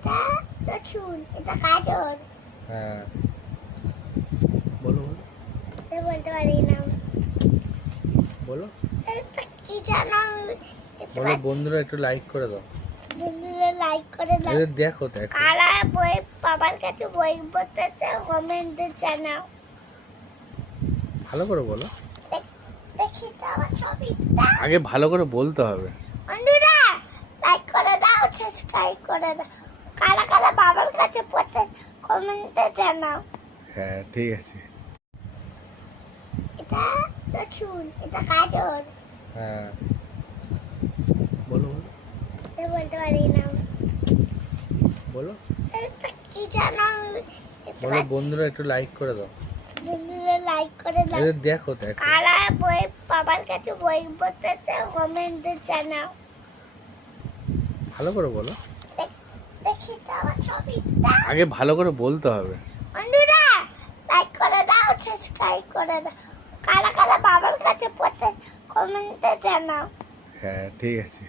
এটা রসুন, এটা গাজর। হ্যাঁ, বলো বলো এটা বলতে পারি না। বলো এটা কি জানো? বলো। বন্ধুরা একটু লাইক করে দাও। বন্ধুরা লাইক করে দাও। এদের দেখো দেখো। কারা বই বাবার কাছে বই পড়তে চাও কমেন্টে জানাও। ভালো করে বলো। দেখি তো আমার ছবি। আগে ভালো করে বলতে হবে। বন্ধুরা লাইক করে দাও, সাবস্ক্রাইব করে দাও। কারা কারা বাবার কাছে পড়তে কমেন্টে জানাও। হ্যাঁ ঠিক আছে। এটা রসুন, এটা গাজর। হ্যাঁ, বলো বলো এটা বলতে পারি না। বলো এটা কি জানো? বলো। বন্ধুরা একটু লাইক করে দাও। বন্ধুরা লাইক করে দাও। এদের দেখো দেখো। কারা বই বাবার কাছে বই পড়তে চাও কমেন্টে জানাও। ভালো করে বলো। দেখি তো আমার ছবি। আগে ভালো করে বলতে হবে। বন্ধুরা লাইক করে দাও, সাবস্ক্রাইব করে দাও। কারা কারা বাবার কাছে পড়তে কমেন্টে জানাও। হ্যাঁ ঠিক আছে।